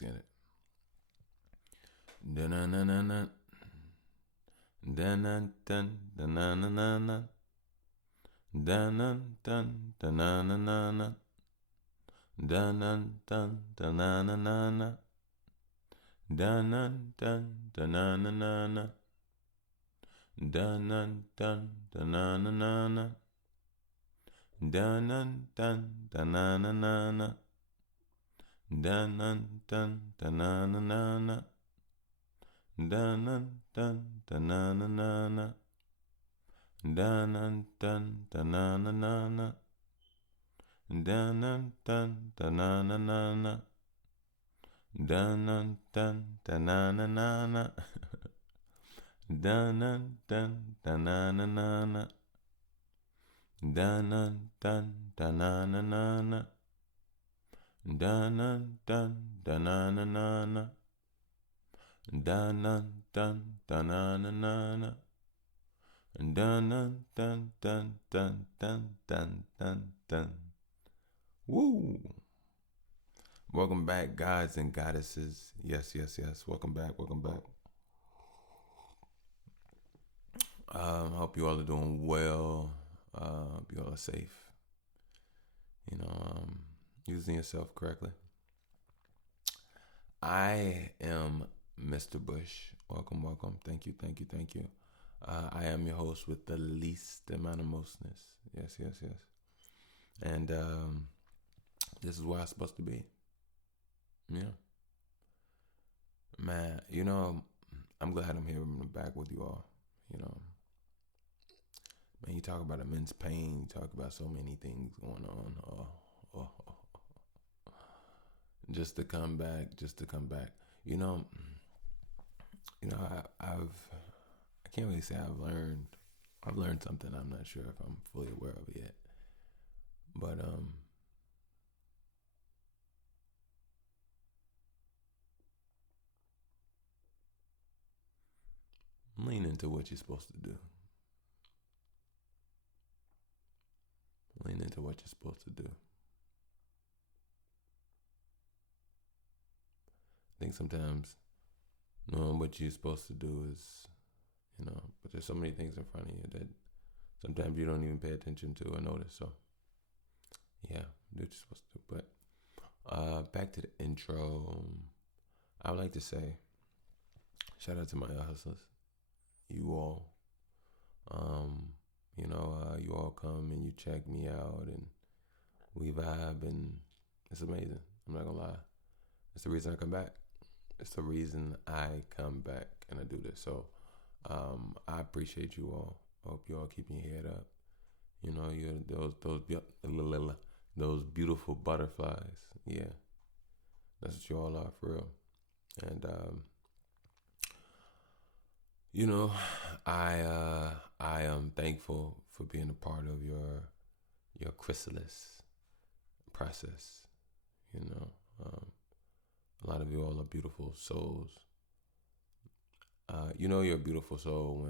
let's get it. Da-na-na-na-na. Da-na-dun, da-na-na-na-na. Da-na-dun, da-na-na-na-na. Da-na-dun, da-na-na-na-na. Da-na-dun, da-na-na-na-na. Da-na-dun, da-na-na-na-na. Da-na-dun, da-na-na-na-na. Da-na-dun, da-na-na-na-na. Da-na-dun, da-na-na-na-na. Da-na-dun, da-na-na-na-na. Da-na-dun, da-na-na-na-na. Da-na-dun, da-na-na-na-na. Da-na-dun, da-na-na-na-na. Da-na-dun, da-na-na-na-na. Da-na-dun, da-na-na-na-na. Da-na-dun, da-na-na-na-na. Dun-dun-dun-dun-dun-dun-dun-dun. Woo! Welcome back, gods and goddesses. Yes, yes, yes. Welcome back, welcome back. Hope you all are doing well. Hope you all are safe. Using yourself correctly. I am Mr. Bush. Welcome, welcome. Thank you, thank you, thank you. I am your host with the least amount of mostness. Yes, yes, yes. And this is where I'm supposed to be. Yeah. Man, I'm glad I'm here back with you all. Man, you talk about immense pain. You talk about so many things going on. Just to come back, just to come back. I can't really say I've learned something. I'm not sure if I'm fully aware of it yet. But lean into what you're supposed to do. Lean into what you're supposed to do. I think sometimes knowing what you're supposed to do is, but there's so many things in front of you that sometimes you don't even pay attention to or notice. So, yeah, do what you're supposed to do. But back to the intro, I would like to say shout out to my hustlers, you all. You all come and you check me out and we vibe and it's amazing. I'm not gonna lie. It's the reason I come back. It's the reason I come back and I do this. So I appreciate you all. I hope you all keep your head up. You're those beautiful butterflies. Yeah, that's what you all are for real. And I am thankful for being a part of your chrysalis process. A lot of you all are beautiful souls. You're a beautiful soul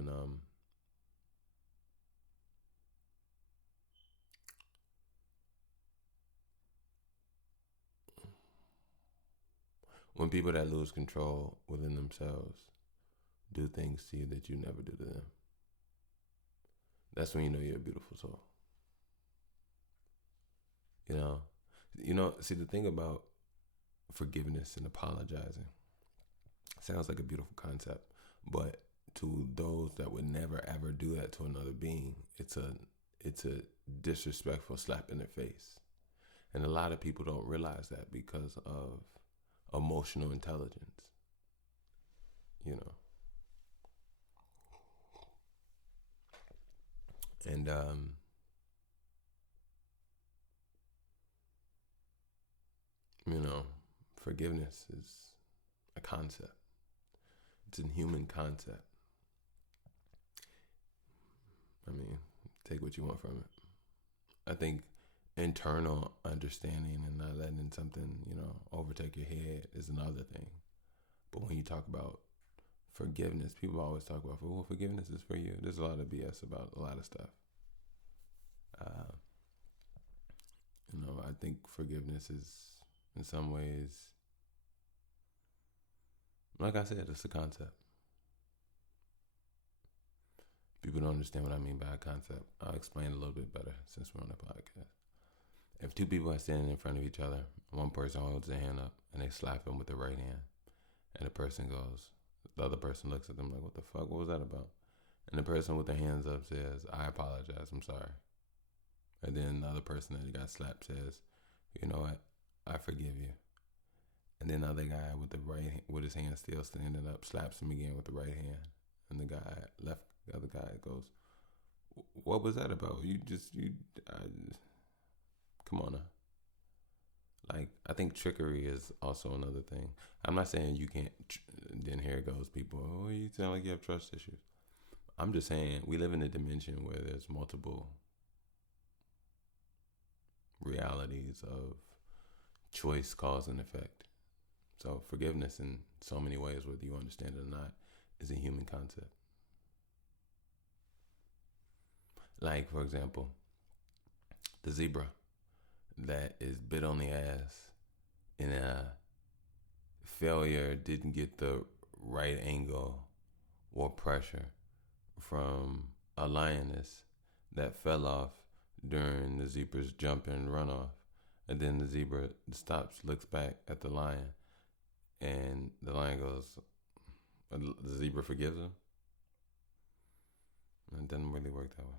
when people that lose control within themselves do things to you that you never do to them. That's when you know you're a beautiful soul. See, the thing about forgiveness and apologizing sounds like a beautiful concept, but to those that would never ever do that to another being, it's a disrespectful slap in their face. And a lot of people don't realize that because of emotional intelligence. And forgiveness is a concept. It's a human concept. I mean, take what you want from it. I think internal understanding and not letting something, overtake your head is another thing. But when you talk about forgiveness, people always talk about, well, forgiveness is for you. There's a lot of BS about a lot of stuff. I think forgiveness is, in some ways, Like I said, it's a concept. People don't understand what I mean by a concept. I'll explain a little bit better since we're on the podcast. If two people are standing in front of each other, one person holds their hand up and they slap him with the right hand, and the other person looks at them like, what the fuck? What was that about? And the person with their hands up says, I apologize, I'm sorry. And then the other person that got slapped says, you know what? I forgive you. And then the other guy with his hand still standing up slaps him again with the right hand. And the other guy goes, what was that about? Come on now. Like, I think trickery is also another thing. I'm not saying you can't. Then here it goes, people. Oh, you sound like you have trust issues. I'm just saying we live in a dimension where there's multiple realities of choice, cause, and effect. So forgiveness in so many ways, whether you understand it or not, is a human concept. Like, for example, the zebra that is bit on the ass in a failure didn't get the right angle or pressure from a lioness that fell off during the zebra's jump and runoff. And then the zebra stops, looks back at the lion, and the lion goes, the zebra forgives him. It doesn't really work that way.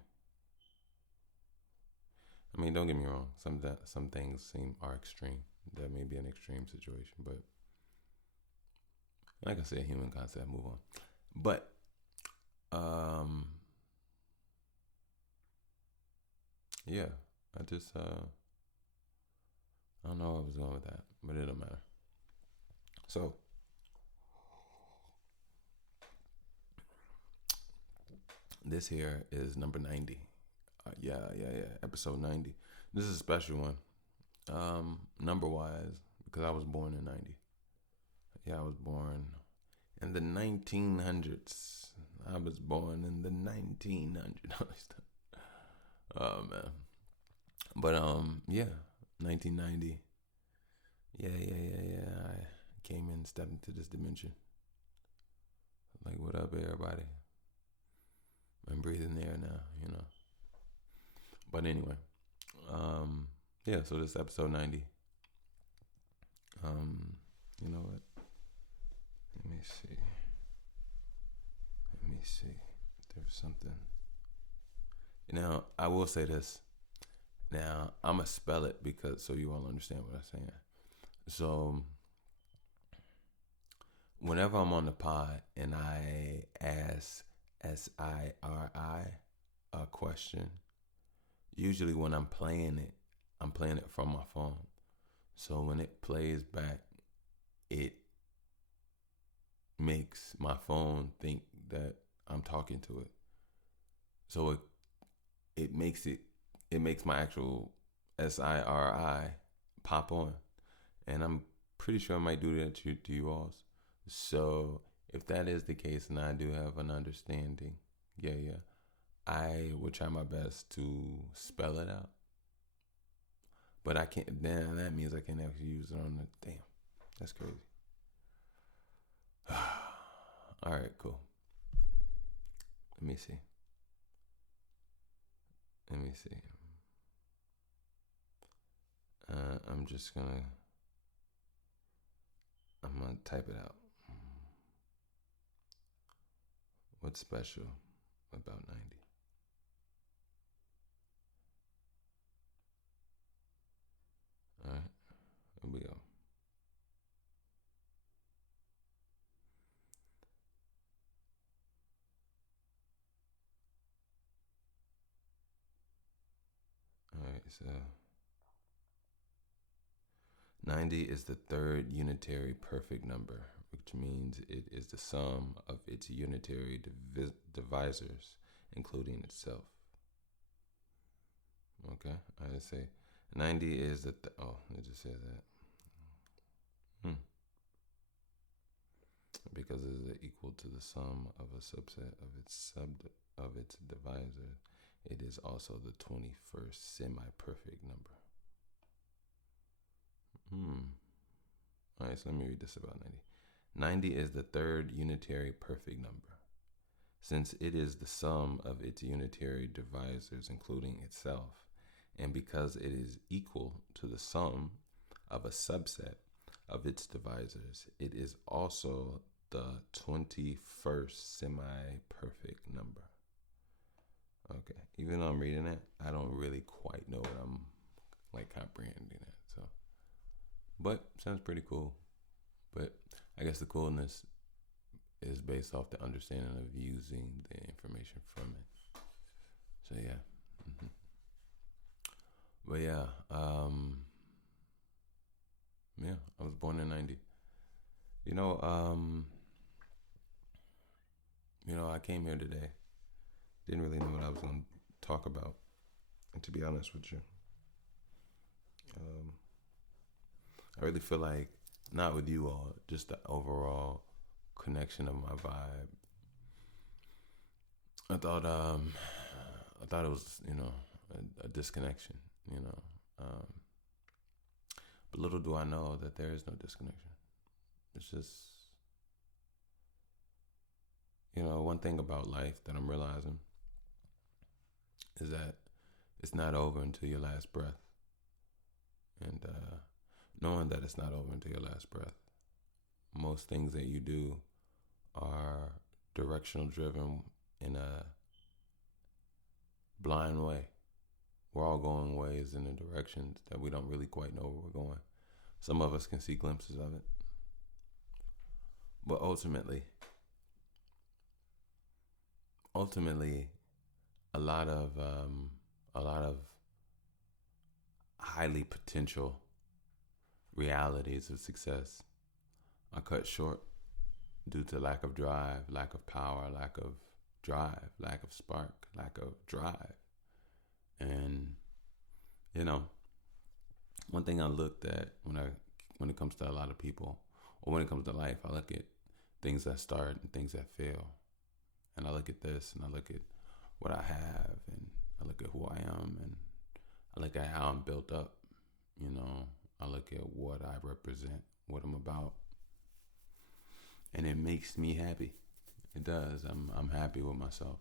I mean, don't get me wrong. Some things are extreme. That may be an extreme situation, but like I said, human concept. Move on. But yeah, I don't know where I was going with that, but it don't matter. So this here is number 90. Yeah, episode 90. This is a special one. Number wise, because I was born in 90. Yeah, I was born in the 1900s. I was born in the 1900s. Oh man. But yeah, 1990. Yeah. I came in, stepped into this dimension. Like, what up, everybody? I'm breathing air now, you know. But anyway, yeah. So this episode 90. You know what? Let me see. There's something. Now, I will say this. Now, I'm going to spell it so you all understand what I'm saying. So, whenever I'm on the pod and I ask SIRI a question, usually when I'm playing it from my phone. So when it plays back, it makes my phone think that I'm talking to it. So it makes my actual SIRI pop on. And I'm pretty sure I might do that to you all. So if that is the case and I do have an understanding, I will try my best to spell it out. But I can't, then that means I can't actually use it on the, damn, that's crazy. All right, cool. Let me see. I'm gonna type it out. What's special about 90? All right, here we go. All right, so 90 is the third unitary perfect number, which means it is the sum of its unitary divisors, including itself. Okay, I say 90 is it just says that. Because it is equal to the sum of a subset of its divisor, it is also the 21st semi-perfect number. All right, so let me read this about 90. 90 is the third unitary perfect number, since it is the sum of its unitary divisors, including itself, and because it is equal to the sum of a subset of its divisors, it is also the 21st semi-perfect number. Okay, even though I'm reading it, I don't really quite know what I'm like comprehending it. So, but sounds pretty cool. But I guess the coolness is based off the understanding of using the information from it. So yeah. Mm-hmm. But yeah, yeah, I was born in 90. You know, I came here today. Didn't really know what I was going to talk about. And to be honest with you, I really feel like, not with you all, just the overall connection of my vibe. I thought it was, a disconnection, but little do I know that there is no disconnection. It's just, one thing about life that I'm realizing is that it's not over until your last breath. And knowing that it's not over until your last breath, most things that you do are directional driven in a blind way. We're all going ways in the directions that we don't really quite know where we're going. Some of us can see glimpses of it. But ultimately, a lot of highly potential realities of success are cut short due to lack of drive, lack of power, lack of drive, lack of spark, lack of drive. And one thing I looked at when it comes to a lot of people, or when it comes to life, I look at things that start and things that fail. And I look at this, and I look at what I have, and I look at who I am, and I look at how I'm built up. I look at what I represent, what I'm about, and it makes me happy. It does. I'm happy with myself.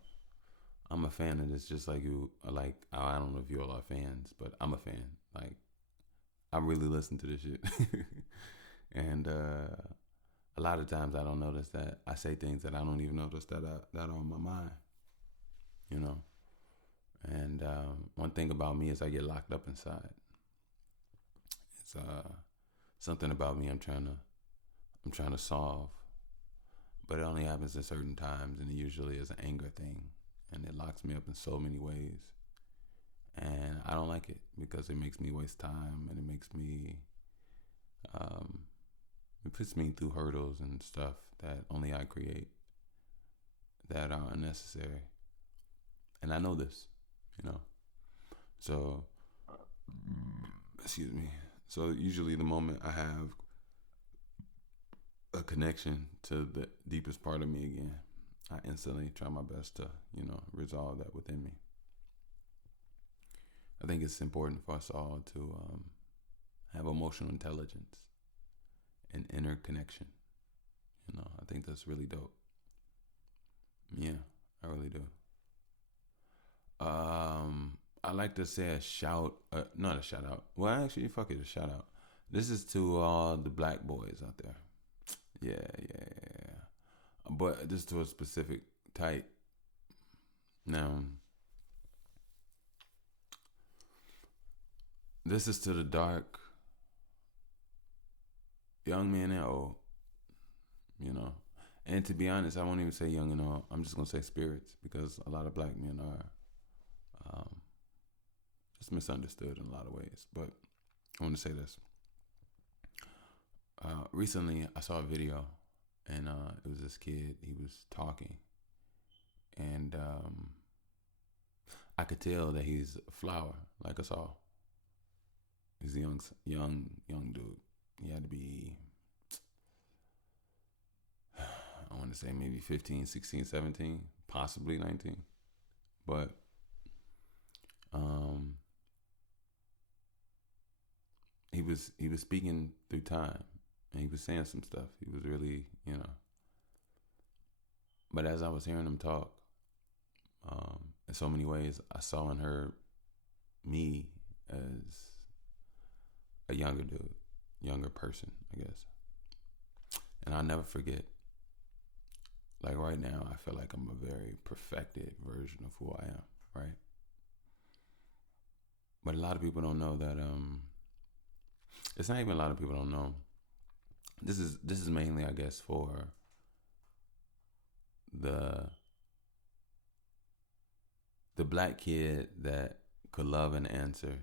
I'm a fan of this, just like you. Like, I don't know if you all are fans, but I'm a fan. Like, I really listen to this shit. And a lot of times I don't notice that I say things that I don't even notice that are on my mind. And one thing about me is I get locked up inside. It's something about me I'm trying to solve, but it only happens at certain times, and it usually is an anger thing, and it locks me up in so many ways. And I don't like it because it makes me waste time, and it makes me, it puts me through hurdles and stuff that only I create that are unnecessary. And I know this, So, excuse me. So usually the moment I have a connection to the deepest part of me again, I instantly try my best to, resolve that within me. I think it's important for us all to have emotional intelligence and inner connection. I think that's really dope. Yeah, I really do. I like to say not a shout out. Well, actually, fuck it, a shout out. This is to all the black boys out there. Yeah. But this is to a specific type. Now, this is to the dark, young men and old. And to be honest, I won't even say young and old. I'm just gonna say spirits, because a lot of black men are just misunderstood in a lot of ways. But I want to say this. Recently, I saw a video, and it was this kid. He was talking, and I could tell that he's a flower, like us all. He's a young dude. He had to be, I want to say maybe 15, 16, 17, possibly 19. But he was speaking through time, and he was saying some stuff. He was really, But as I was hearing him talk, in so many ways, I saw and heard me as a younger dude, younger person, I guess. And I'll never forget. Like right now, I feel like I'm a very perfected version of who I am, right? But a lot of people don't know that. It's not even a lot of people don't know. This is mainly, I guess, for the black kid that could love and answer,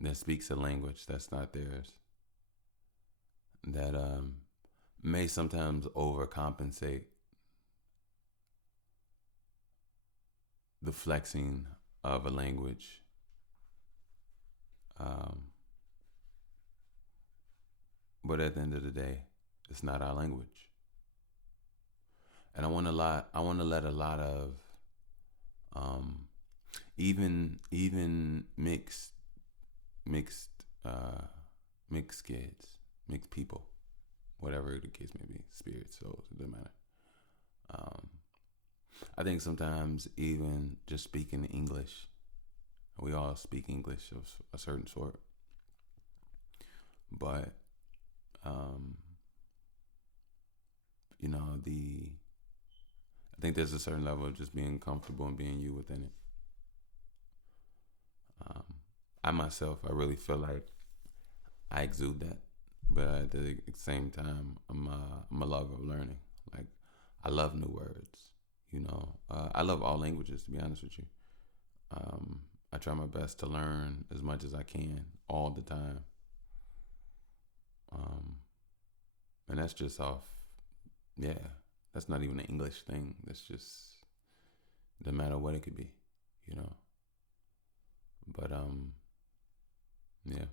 that speaks a language that's not theirs, that may sometimes overcompensate the flexing of a language. But at the end of the day, it's not our language. And I want to let a lot of even mixed kids, mixed people, whatever the case may be, spirits, souls, it doesn't matter. I think sometimes even just speaking English, we all speak English of a certain sort, but I think there's a certain level of just being comfortable and being you within it. I myself, I really feel like I exude that, but at the same time, I'm a lover of learning. Like, I love new words. I love all languages, to be honest with you. I try my best to learn as much as I can all the time. And that's just off, that's not even an English thing. That's just, no matter what it could be, But, yeah.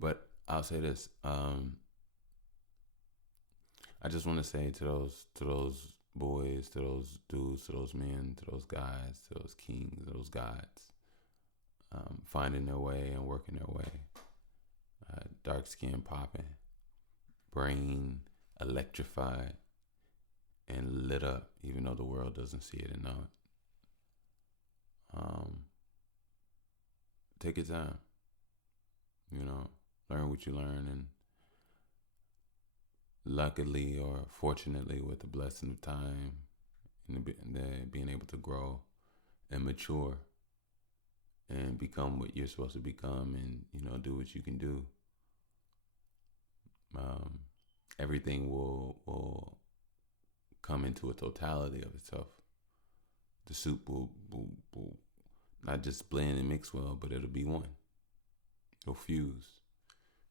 But I'll say this. I just want to say to those boys, to those dudes, to those men, to those guys, to those kings, to those gods, finding their way and working their way. Dark skin popping, brain electrified and lit up, even though the world doesn't see it and know it. Take your time, learn what you learn, and luckily or fortunately, with the blessing of time and being able to grow and mature and become what you're supposed to become, and do what you can do, everything will come into a totality of itself. The soup will not just blend and mix well, but it'll be one. It'll fuse.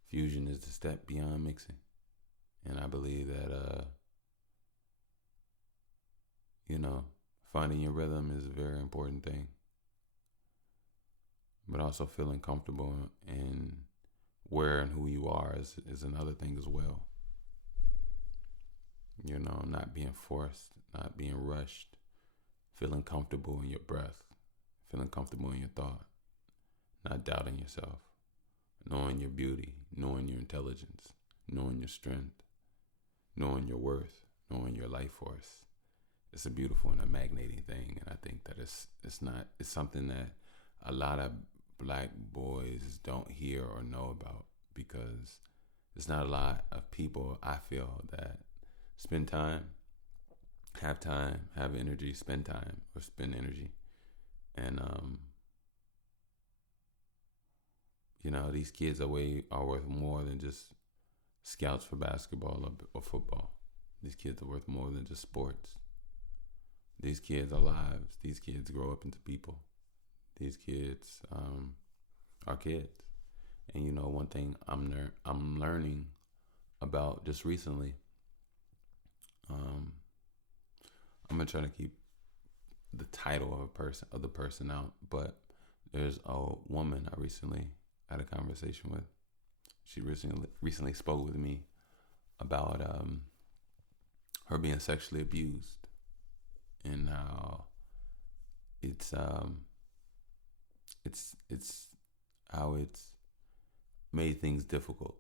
Fusion is the step beyond mixing. And I believe that, finding your rhythm is a very important thing. But also feeling comfortable in where and who you are is another thing as well. Not being forced, not being rushed, feeling comfortable in your breath, feeling comfortable in your thought, not doubting yourself, knowing your beauty, knowing your intelligence, knowing your strength, knowing your worth, knowing your life force. It's a beautiful and a magnating thing, and I think that it's something that a lot of black boys don't hear or know about, because there's not a lot of people, I feel, that spend time, have energy, spend time, or spend energy. And, these kids are worth more than just scouts for basketball or football. These kids are worth more than just sports. These kids are lives. These kids grow up into people. These kids are kids. And one thing I'm learning about just recently, I'm gonna try to keep the title of the person out, but there's a woman I recently had a conversation with. She recently spoke with me about her being sexually abused, and how it's it's how it's made things difficult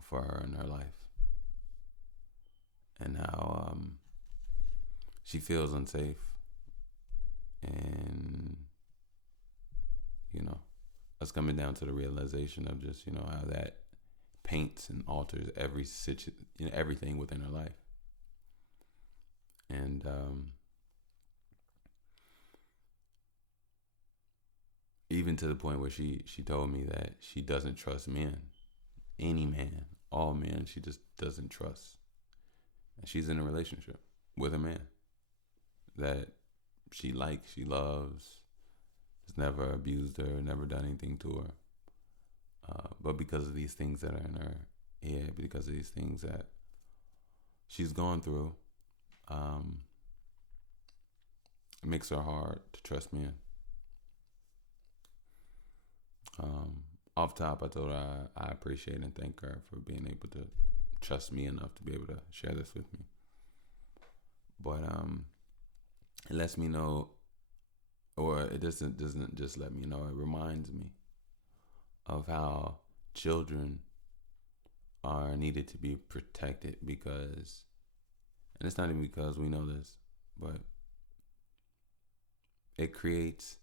for her in her life, and how she feels unsafe, and us coming down to the realization of just how that paints and alters everything within her life, and even to the point where she told me that she doesn't trust men, any man, all men. She just doesn't trust. And she's in a relationship with a man that she likes, she loves, has never abused her, never done anything to her. But because of these things that are in her head, because of these things that she's gone through, it makes her hard to trust men. Off top, I told her I appreciate and thank her for being able to trust me enough to be able to share this with me. But it lets me know, or it doesn't just let me know. It reminds me of how children are needed to be protected, because, and it's not even because we know this, but it creates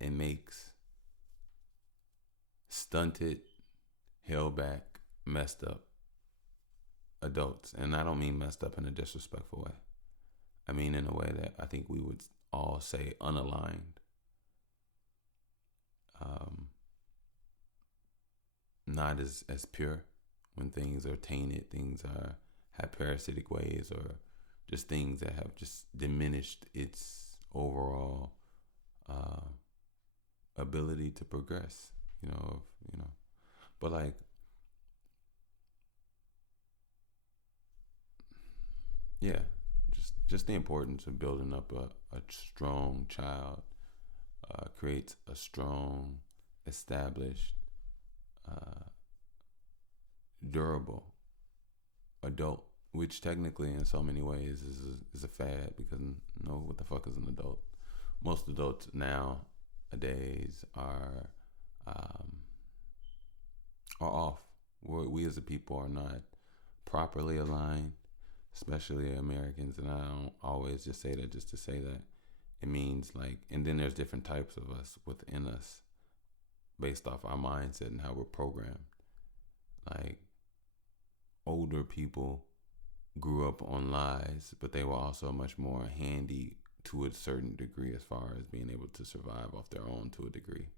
and makes stunted, held back, messed up adults. And I don't mean messed up in a disrespectful way. I mean in a way that I think we would all say unaligned. Not as pure, when things are tainted, things have parasitic ways, or just things that have just diminished its overall ability to progress. But like, yeah, just the importance of building up a strong child creates a strong, established, durable adult, which technically in so many ways is a fad, because what the fuck is an adult? Most adults nowadays are off. We as a people are not properly aligned, especially Americans. And I don't always just say that just to say that. It means like, and then there's different types of us within us based off our mindset and how we're programmed. Like, older people grew up on lies, but they were also much more handy to a certain degree as far as being able to survive off their own to a degree.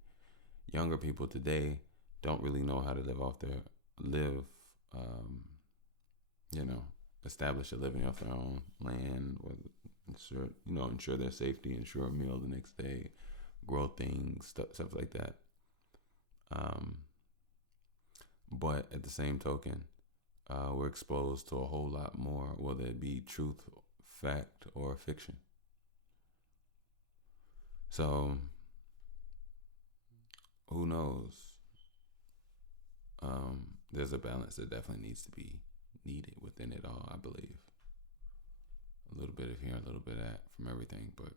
Younger people today don't really know how to establish a living off their own land, ensure their safety, ensure a meal the next day, grow things, stuff like that. But at the same token, we're exposed to a whole lot more, whether it be truth, fact, or fiction. So, who knows? There's a balance that definitely needs to be needed within it all, I believe. A little bit of here, a little bit of that from everything, but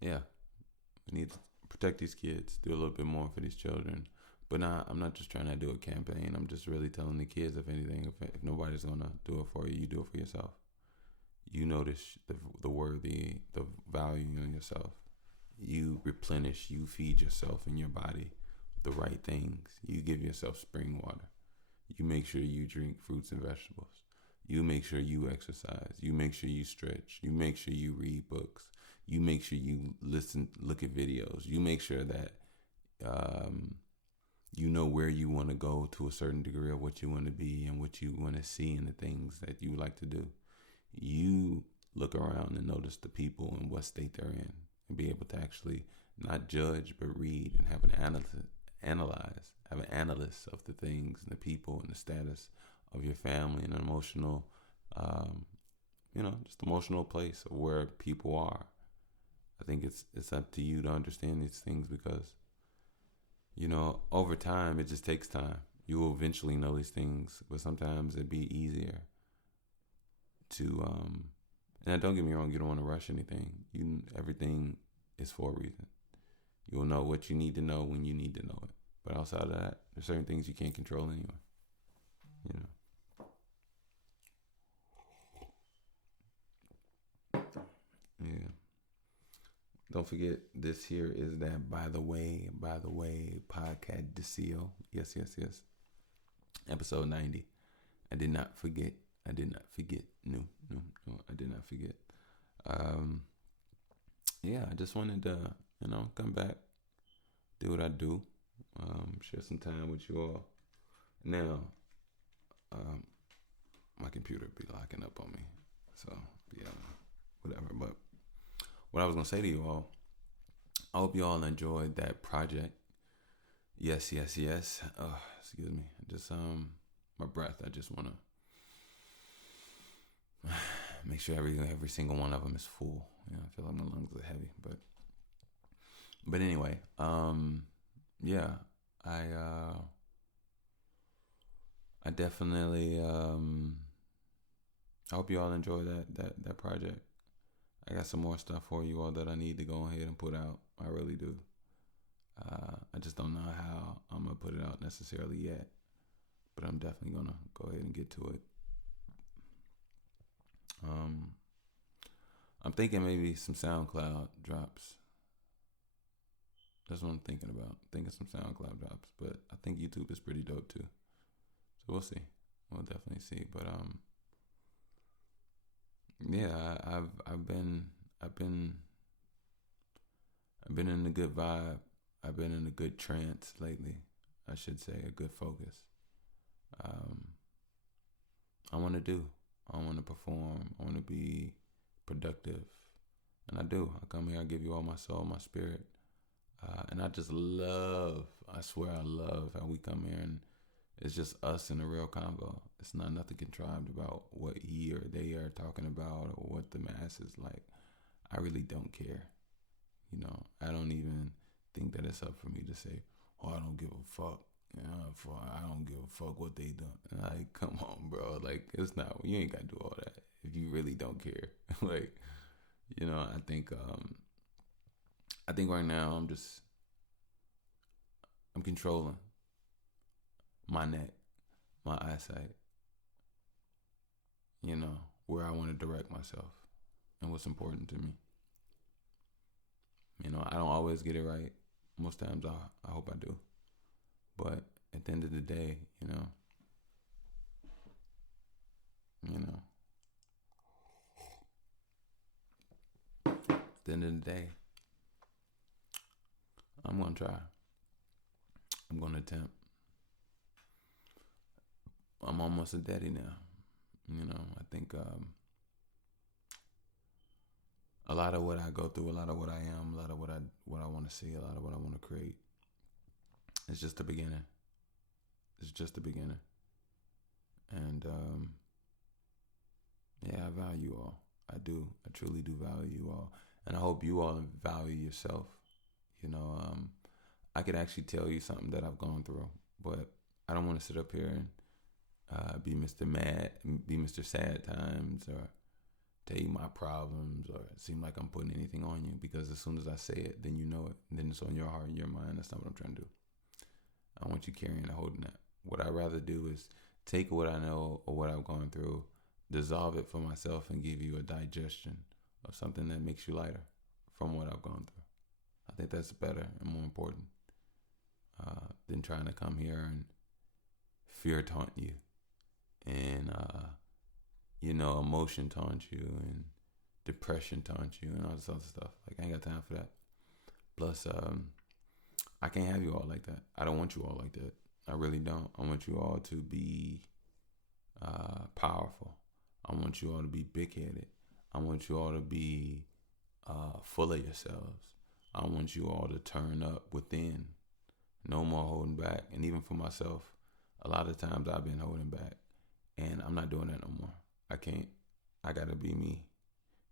yeah, we need to protect these kids, do a little bit more for these children. But I'm not just trying to do a campaign. I'm just really telling the kids, if anything, if nobody's gonna do it for you, you do it for yourself. You notice the value in yourself. You replenish, you feed yourself and your body the right things. You give yourself spring water. You make sure you drink fruits and vegetables. You make sure you exercise. You make sure you stretch. You make sure you read books. You make sure you look at videos. You make sure that you know where you want to go to a certain degree of what you want to be and what you want to see and the things that you like to do. You look around and notice the people and what state they're in, and be able to actually not judge but read and have an analyst of the things and the people and the status of your family, and an emotional, just emotional place of where people are. I think it's up to you to understand these things, because over time, it just takes time. You will eventually know these things, but sometimes it'd be easier to, and don't get me wrong, you don't want to rush anything. Everything is for a reason. You'll know what you need to know when you need to know it. But outside of that, there's certain things you can't control anyway. You know. Yeah. Don't forget, this here is that by the way, podcast Decio. Yes. Episode 90. I did not forget. No, I did not forget. Yeah, I just wanted to, come back, do what I do, share some time with you all. Now, my computer be locking up on me, so yeah, whatever. But what I was gonna say to you all, I hope you all enjoyed that project. Yes. Excuse me. Just my breath. I just wanna make sure every single one of them is full. I feel like my lungs are heavy, but anyway, yeah, I definitely I hope you all enjoy that project. I got some more stuff for you all that I need to go ahead and put out. I really do. I just don't know how I'm gonna put it out necessarily yet, but I'm definitely gonna go ahead and get to it. I'm thinking maybe some SoundCloud drops. That's what I'm thinking about. Thinking some SoundCloud drops, but I think YouTube is pretty dope too. So we'll see. We'll definitely see. But yeah, I've been in a good vibe. I've been in a good trance lately. I should say a good focus. I want to perform. I want to be productive, and I do. I come here. I give you all my soul, my spirit, and I just love. I swear, I love how we come here and it's just us in a real convo. It's not nothing contrived about what he or they are talking about or what the masses like. I really don't care. I don't even think that it's up for me to say, "Oh, I don't give a fuck." I don't give a fuck what they do. Like, come on, bro. Like, it's not. You ain't gotta do all that if you really don't care. Like, I think right now I'm controlling my neck, my eyesight. Where I want to direct myself and what's important to me. I don't always get it right. Most times I hope I do. But at the end of the day, at the end of the day, I'm going to try. I'm going to attempt. I'm almost a daddy now. I think a lot of what I go through, a lot of what I am, a lot of what I want to see, a lot of what I want to create, it's just the beginning. It's just the beginning. And yeah, I value you all. I do. I truly do value you all. And I hope you all value yourself. I could actually tell you something that I've gone through, but I don't want to sit up here and be Mr. Sad Times, or tell you my problems, or seem like I'm putting anything on you, because as soon as I say it, then you know it, and then it's on your heart and your mind. That's not what I'm trying to do. I want you carrying and holding that. What I'd rather do is take what I know or what I've gone through, dissolve it for myself, and give you a digestion of something that makes you lighter from what I've gone through. I think that's better and more important than trying to come here and fear taunt you and emotion taunt you and depression taunt you and all this other stuff. Like, I ain't got time for that. Plus, I can't have you all like that. I don't want you all like that. I really don't. I want you all to be powerful. I want you all to be big-headed. I want you all to be full of yourselves. I want you all to turn up within. No more holding back. And even for myself, a lot of times I've been holding back. And I'm not doing that no more. I can't. I got to be me.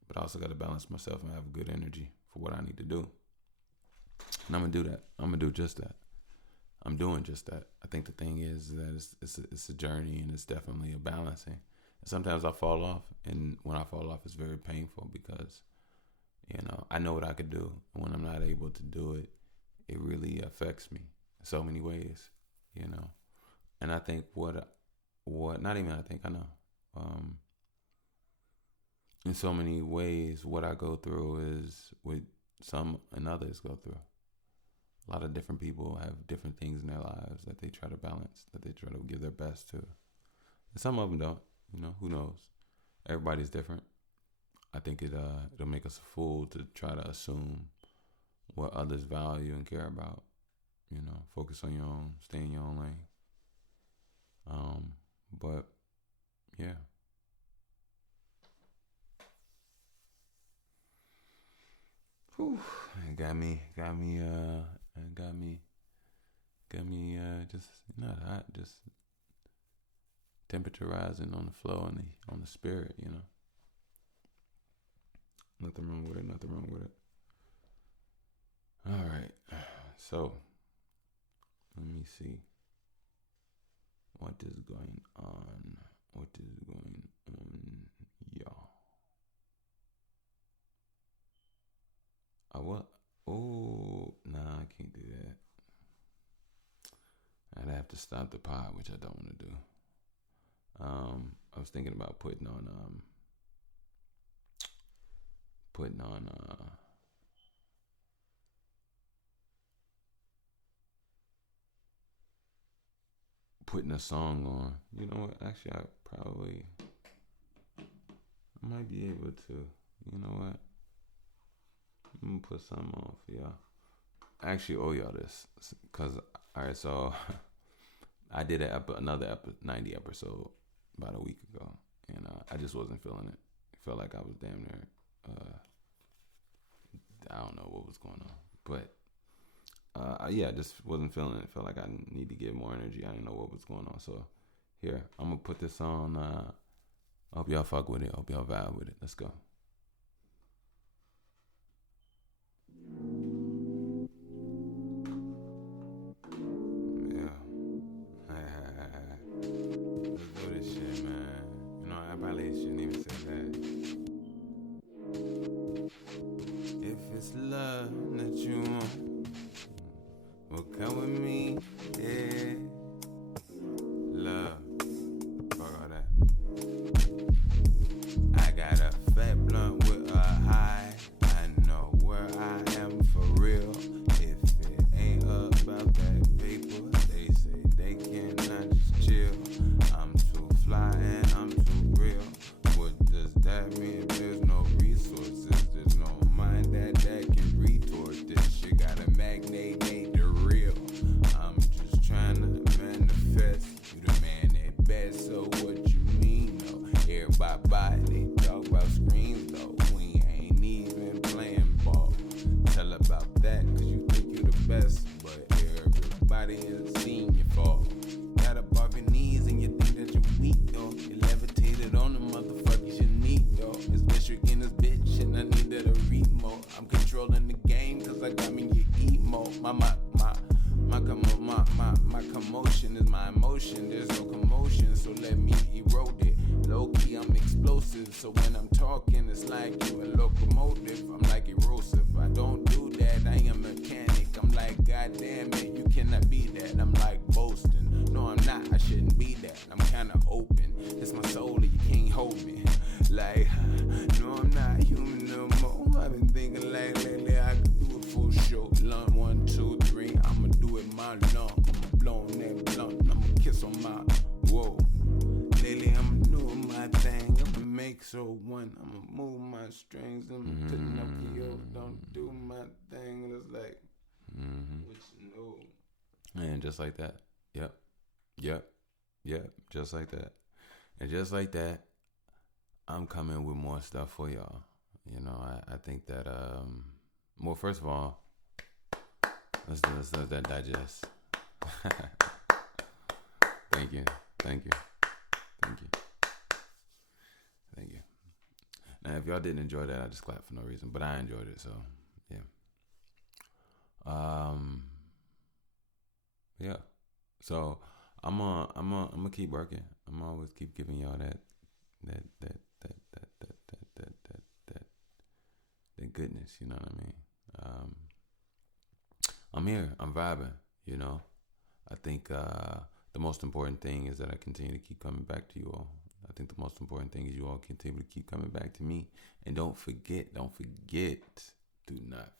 But I also got to balance myself and have good energy for what I need to do. And I'm going to do that. I'm going to do just that. I'm doing just that. I think the thing is that it's a journey, and it's definitely a balancing. And sometimes I fall off. And when I fall off, it's very painful because, I know what I could do. And when I'm not able to do it, it really affects me in so many ways, you know. And I think what not even I think I know. Um, in so many ways, what I go through is what some and others go through. A lot of different people have different things in their lives that they try to balance, that they try to give their best to. And some of them don't. You know, who knows? Everybody's different. I think it'll make us a fool to try to assume what others value and care about. You know, focus on your own, stay in your own lane. But yeah. Whew. It got me just not hot, just temperature rising on the flow and on the spirit, you know. Nothing wrong with it, nothing wrong with it. All right. So, let me see. What is going on? What is going on, y'all? What? Oh, nah, I can't do that. I'd have to stop the pod, which I don't want to do. I was thinking about putting on putting a song on. You know what? Actually, I might be able to. You know what? I'm gonna put something on for y'all. I actually owe y'all this, cause alright, so I did another 90 episode about a week ago, and I just wasn't feeling it. It felt like I was damn near. I don't know what was going on, but yeah, I just wasn't feeling it. Felt like I need to get more energy. I didn't know what was going on, so here I'm gonna put this on. I hope y'all fuck with it. I hope y'all vibe with it. Let's go. Let's do this shit, man. You know, I probably shouldn't even say that. If it's love that you want, well, come with me, yeah. Love, fuck all that. I got a fat blunt with a high. I know where I am for real. If it ain't about that paper, they say they cannot just chill. I'm too fly and I'm too real. What does that mean? There's no resources. There's no mind that can retort this. You gotta magnate the real. I'm just trying to manifest. You the man at best, so what you mean, though? Everybody, they talk about screens, though. We ain't even playing ball. Tell about that, cause you think you the best, but everybody has seen you fall. Got up off your knees and you think that you weak, though. You levitated on the motherfuckers you need, though. It's district in this bitch and I needed a remote. I'm controlling the game cause I got me your emo. My commotion is my emotion. There's no commotion, so let me erode it. Low key, I'm explosive, so when I'm talking, it's like you a locomotive. I'm like erosive. I don't do that. I am a mechanic. I'm like, God damn it, you cannot be that. I'm like boasting. No, I'm not. I shouldn't be that. I'm kinda open. It's my soul, and you can't hold me. Like, no, I'm not human no more. I've been thinking like lately I could do it for show. Lung 1, 2, 3. I'ma do it my lung. I'ma blow on that blunt. I'ma kiss on my whoa. Lately I'm doing my thing. I'ma make so one. I'ma move my strings. I'm putting up for you. Don't do my thing. It's like, which no. And just like that. Yep. Just like that. And just like that, I'm coming with more stuff for y'all. You know, I think that well, first of all, let's let that digest. Thank you. Now, if y'all didn't enjoy that, I just clapped for no reason, but I enjoyed it, so yeah. Yeah. So I'm gonna keep working. I'm always keep giving y'all that goodness. You know what I mean? I'm here. I'm vibing. You know, I think the most important thing is that I continue to keep coming back to you all. I think the most important thing is you all continue to keep coming back to me. And do not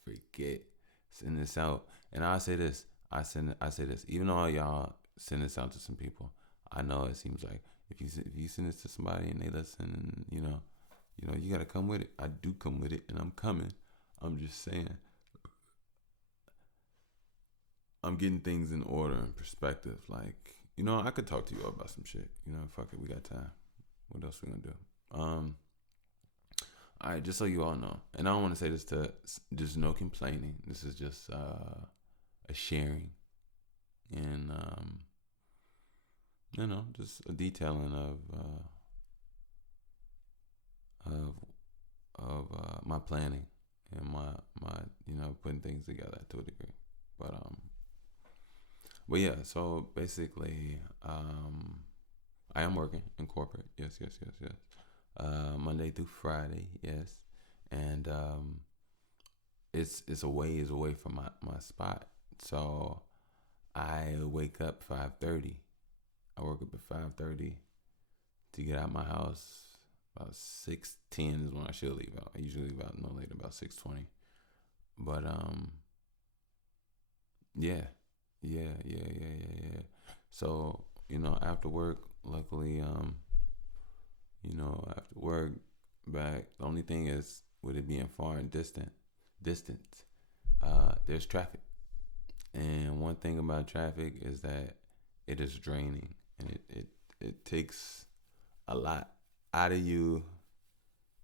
forget, send this out. And I say this, I say this. Even though y'all send this out to some people, I know it seems like if you send this to somebody and they listen, and you gotta come with it. I do come with it, and I'm coming. I'm just saying, I'm getting things in order and perspective. Like, I could talk to you all about some shit. Fuck it, we got time. What else we gonna do? All right, just so you all know, and I don't want to say this to, there's no complaining. This is just a sharing, and just a detailing of my planning and my putting things together to a degree. But yeah, so basically, I am working in corporate. Yes. Monday through Friday, yes, and it's a ways away from my spot. So I wake up 5:30. I work up at 5:30 to get out my house. About 6:10 is when I should leave out. I usually leave out no later about 6:20. But yeah. So, after work, luckily, after work, back, the only thing is, with it being far and distance, there's traffic. And one thing about traffic is that it is draining, and it takes a lot out of you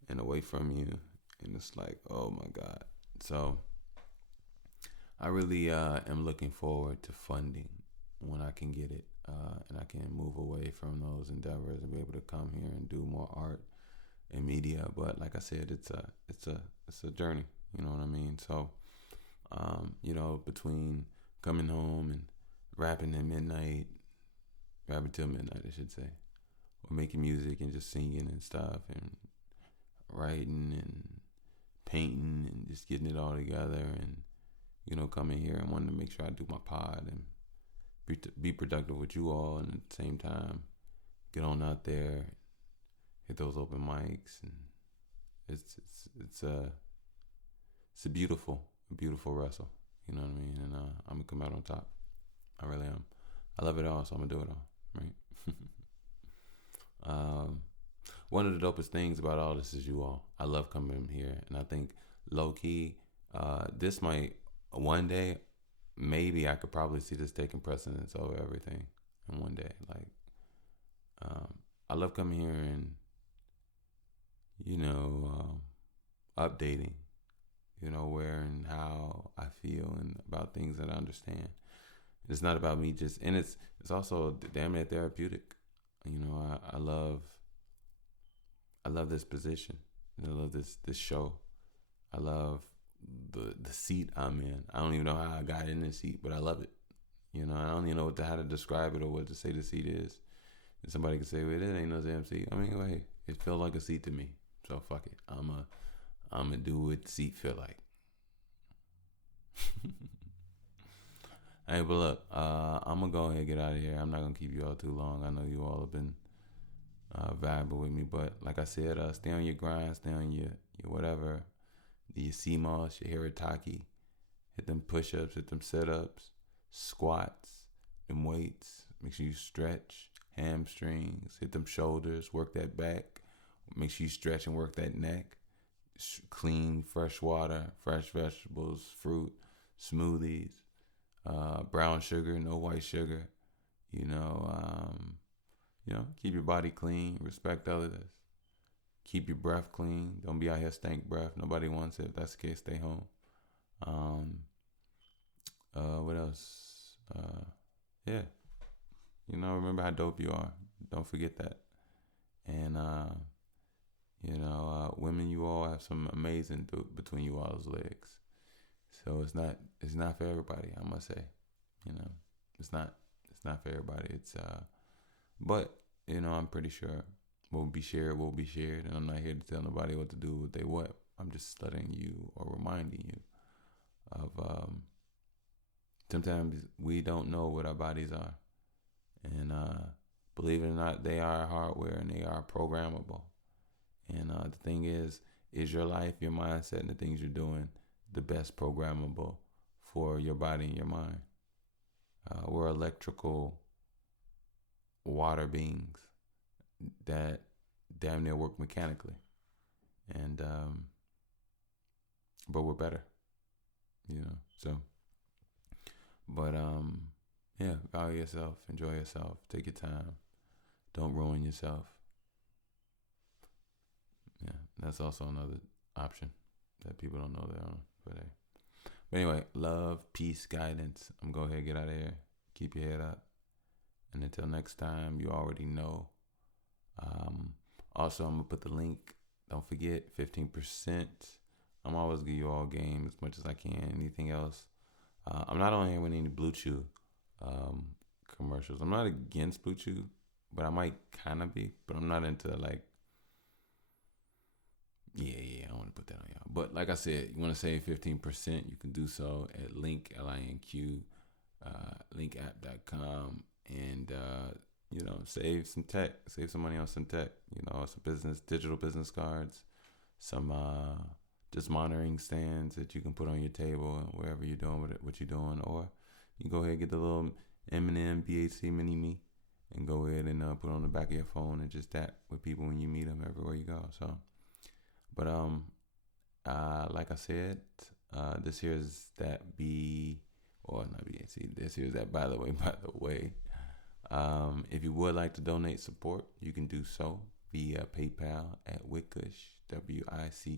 and away from you. And it's like, oh my God. So I really am looking forward to funding when I can get it, and I can move away from those endeavors and be able to come here and do more art and media. But like I said, it's a journey. You know what I mean? So, between coming home and rapping till midnight, I should say, or making music and just singing and stuff, and writing and painting and just getting it all together, and coming here and wanting to make sure I do my pod and be productive with you all, and at the same time get on out there, hit those open mics, and it's a beautiful wrestle. You know what I mean? And I'm gonna come out on top. I really am. I love it all, so I'm gonna do it all. Right? One of the dopest things about all this is you all. I love coming here, and I think low key, this might one day, maybe I could probably see this taking precedence over everything. And one day, like, I love coming here and updating, where and how I feel and about things that I understand. It's not about me just, and it's also damn near therapeutic. I love this position. I love this show. I love the seat I'm in. I don't even know how I got in this seat, but I love it. I don't even know how to describe it or what to say the seat is. And somebody could say, well, it ain't no damn seat. I mean, wait, it felt like a seat to me. So fuck it. I'm a do what the seat feel like. Hey, but look, I'm gonna go ahead and get out of here. I'm not gonna keep you all too long. I know you all have been vibing with me, but like I said, stay on your grind, stay on your whatever, your CMOS, your Hirataki, hit them push-ups, hit them sit-ups, squats, them weights. Make sure you stretch, hamstrings, hit them shoulders, work that back. Make sure you stretch and work that neck. Clean, fresh water, fresh vegetables, fruit, smoothies, brown sugar, no white sugar. Keep your body clean, respect others. Keep your breath clean. Don't be out here stank breath. Nobody wants it. If that's the case, stay home. What else? Yeah. Remember how dope you are. Don't forget that. And, women, you all have some amazing between you all's legs. So it's not for everybody, I must say. It's not for everybody. But, I'm pretty sure what will be shared, and I'm not here to tell nobody what to do with they what. I'm just letting you or reminding you of Sometimes we don't know what our bodies are, and believe it or not, they are hardware and they are programmable. And the thing is your life, your mindset, and the things you're doing the best programmable for your body and your mind? We're electrical water beings that damn near work mechanically, and but we're better, you know. So, but yeah, value yourself, enjoy yourself, take your time, don't ruin yourself. Yeah, that's also another option that people don't know they're on. But anyway, love, peace, guidance. I'm going to go ahead and get out of here. Keep your head up. And until next time, you already know. Also, I'm going to put the link. Don't forget, 15%. I'm always give you all game as much as I can. Anything else? I'm not on here with any Blue Chew commercials. I'm not against Blue Chew, but I might kind of be. But I'm not into like, yeah, I want to put that on y'all. But like I said, you want to save 15%, you can do so at LINQ, linkapp.com, and save some tech, save some money on some tech. Some digital business cards, some just monitoring stands that you can put on your table and wherever you're doing what you're doing, or you can go ahead and get the little M&M BHC Mini Me and go ahead and put it on the back of your phone and just tap with people when you meet them everywhere you go. So. But like I said, this here is that B, or not BAC. This here is that. By the way, if you would like to donate support, you can do so via PayPal at Wickush, WICKUSH.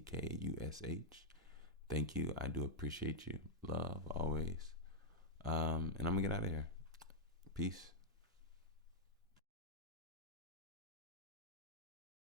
Thank you. I do appreciate you. Love always. And I'm gonna get out of here. Peace.